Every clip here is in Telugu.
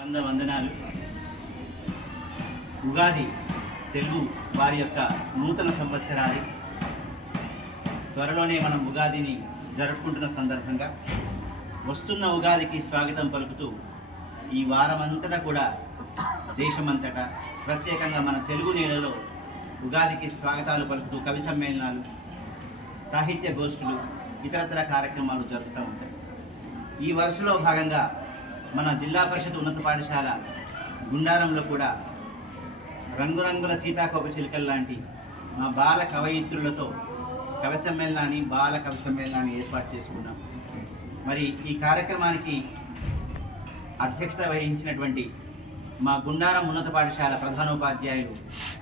వందనాలు. ఉగాది తెలుగు వారి యొక్క నూతన సంవత్సరాది త్వరలోనే మనం ఉగాదిని జరుపుకుంటున్న సందర్భంగా వస్తున్న ఉగాదికి స్వాగతం పలుకుతూ ఈ వారమంతటా కూడా దేశమంతటా ప్రత్యేకంగా మన తెలుగు నేలలో ఉగాదికి స్వాగతాలు పలుకుతూ కవి సమ్మేళనాలు, సాహిత్య గోష్ఠులు, ఇతరత్ర కార్యక్రమాలు జరుగుతూ ఉంటాయి. ఈ వరుసలో భాగంగా మన జిల్లా పరిషత్ ఉన్నత పాఠశాల గుండారంలో కూడా రంగురంగుల సీతాకోక చిలుకలు లాంటి మా బాల కవయిత్రులతో కవి సమ్మేళనాన్ని ఏర్పాటు చేసుకున్నాం. మరి ఈ కార్యక్రమానికి అధ్యక్షత వహించినటువంటి మా గుండారం ఉన్నత పాఠశాల ప్రధానోపాధ్యాయులు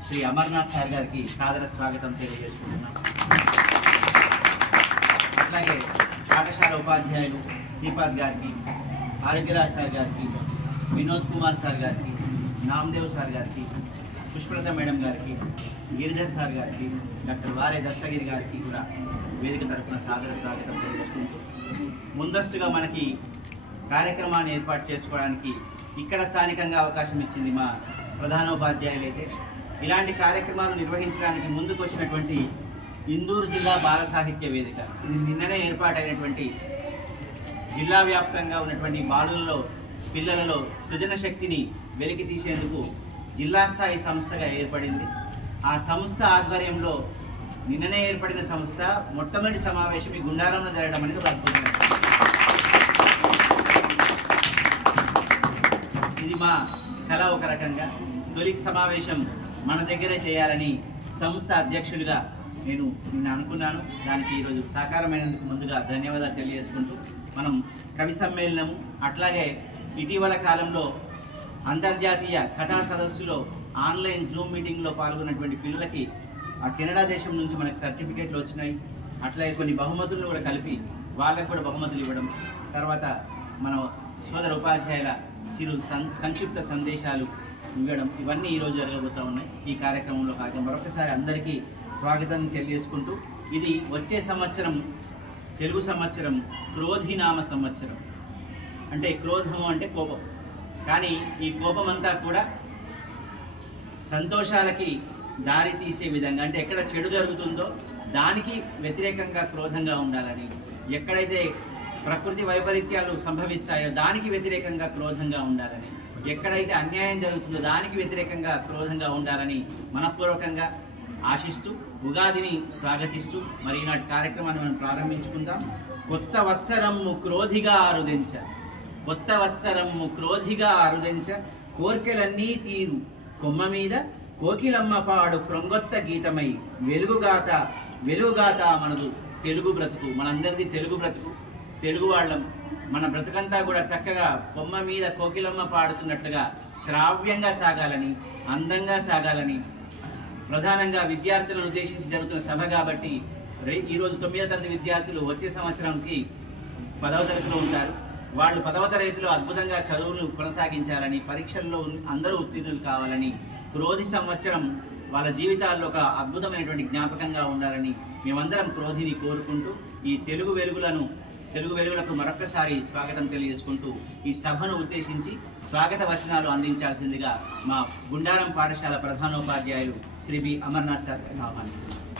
శ్రీ అమర్నాథ్ సార్ గారికి సాదర స్వాగతం తెలియజేసుకుంటున్నాం. అట్లాగే పాఠశాల ఉపాధ్యాయులు శ్రీపాద్ గారికి, ఆరోగ్యరాజ్ సార్ గారికి, వినోద్ కుమార్ సార్ గారికి, నామదేవ్ సార్ గారికి, పుష్పలత మేడం గారికి, గిరిధర్ సార్ గారికి, డాక్టర్ వారే దస్తగిరి గారికి కూడా వేదిక తరఫున సాదర స్వాగతం తెలియజేసుకుంటూ ముందస్తుగా మనకి కార్యక్రమాన్ని ఏర్పాటు చేసుకోవడానికి ఇక్కడ స్థానికంగా అవకాశం ఇచ్చింది మా ప్రధానోపాధ్యాయులైతే, ఇలాంటి కార్యక్రమాలు నిర్వహించడానికి ముందుకు వచ్చినటువంటి ఇందూరు జిల్లా బాల సాహిత్య వేదిక, ఇది నిన్ననే ఏర్పాటైనటువంటి జిల్లా వ్యాప్తంగా ఉన్నటువంటి బాలులలో, పిల్లలలో సృజన శక్తిని వెలికి తీసేందుకు జిల్లా స్థాయి సంస్థగా ఏర్పడింది. ఆ సంస్థ ఆధ్వర్యంలో నిన్ననే ఏర్పడిన సంస్థ మొట్టమొదటి సమావేశం ఈ గుండారంలో జరగడం అనేది ఒక అద్భుతం. ఇది మా కళ. ఒక రకంగా తొలి సమావేశం మన దగ్గరే చేయాలని సంస్థ అధ్యక్షుడిగా నేను నిన్న అనుకున్నాను. దానికి ఈరోజు సాకారమైనందుకు ముందుగా ధన్యవాదాలు తెలియజేసుకుంటూ మనం కవి సమ్మేళనము, అట్లాగే ఇటీవల కాలంలో అంతర్జాతీయ కథా సదస్సులో ఆన్లైన్ జూమ్ మీటింగ్లో పాల్గొన్నటువంటి పిల్లలకి ఆ కెనడా దేశం నుంచి మనకి సర్టిఫికేట్లు వచ్చినాయి. అట్లాగే కొన్ని బహుమతులను కూడా కలిపి వాళ్ళకు కూడా బహుమతులు ఇవ్వడం, తర్వాత మన సోదర ఉపాధ్యాయుల చిరు సంక్షిప్త సందేశాలు ఇవ్వడం, ఇవన్నీ ఈరోజు జరగబోతూ ఉన్నాయి. ఈ కార్యక్రమంలో భాగంగా మరొకసారి అందరికీ స్వాగతం తెలియజేసుకుంటూ, ఇది వచ్చే సంవత్సరం తెలుగు సంవత్సరం క్రోధినామ సంవత్సరం. అంటే క్రోధము అంటే కోపం, కానీ ఈ కోపం అంతా కూడా సంతోషాలకి దారి తీసే విధంగా, అంటే ఎక్కడ చెడు జరుగుతుందో దానికి వ్యతిరేకంగా క్రోధంగా ఉండాలని, ఎక్కడైతే ప్రకృతి వైపరీత్యాలు సంభవిస్తాయో దానికి వ్యతిరేకంగా క్రోధంగా ఉండాలని, ఎక్కడైతే అన్యాయం జరుగుతుందో దానికి వ్యతిరేకంగా క్రోధంగా ఉండాలని మనపూర్వకంగా ఆశిస్తూ ఉగాదిని స్వాగతిస్తూ మరి ఈనాటి కార్యక్రమాన్ని మనం ప్రారంభించుకుందాం. కొత్త వత్సరము క్రోధిగా అరుదించ, కొత్త వత్సరము క్రోధిగా అరుదించ, కోర్కెలన్నీ తీరు కొమ్మ మీద కోకిలమ్మ పాడు ప్రొంగొత్త గీతమై, వెలుగుగాత వెలుగుగాత మనదు తెలుగు బ్రతుకు. మనందరిది తెలుగు బ్రతుకు, తెలుగు వాళ్ళం. మన బ్రతుకంతా కూడా చక్కగా కొమ్మ మీద కోకిలమ్మ పాడుతున్నట్లుగా శ్రావ్యంగా సాగాలని, అందంగా సాగాలని, ప్రధానంగా విద్యార్థులను ఉద్దేశించి జరుగుతున్న సభ కాబట్టి ఈరోజు 9వ తరగతి విద్యార్థులు వచ్చే సంవత్సరంకి 10వ తరగతిలో ఉంటారు. వాళ్ళు 10వ తరగతిలో అద్భుతంగా చదువులు కొనసాగించాలని, పరీక్షల్లో అందరూ ఉత్తీర్ణులు కావాలని, క్రోధి సంవత్సరం వాళ్ళ జీవితాల్లో ఒక అద్భుతమైనటువంటి జ్ఞాపకంగా ఉండాలని మేమందరం క్రోధిని కోరుకుంటూ ఈ తెలుగు వెలుగులకు మరొకసారి స్వాగతం తెలియజేసుకుంటూ ఈ సభను ఉద్దేశించి స్వాగత వచనాలు అందించాల్సిందిగా మా గుండారం పాఠశాల ప్రధానోపాధ్యాయులు శ్రీ బి అమర్నాథ్ సార్ ఆహ్వానిస్తున్నారు.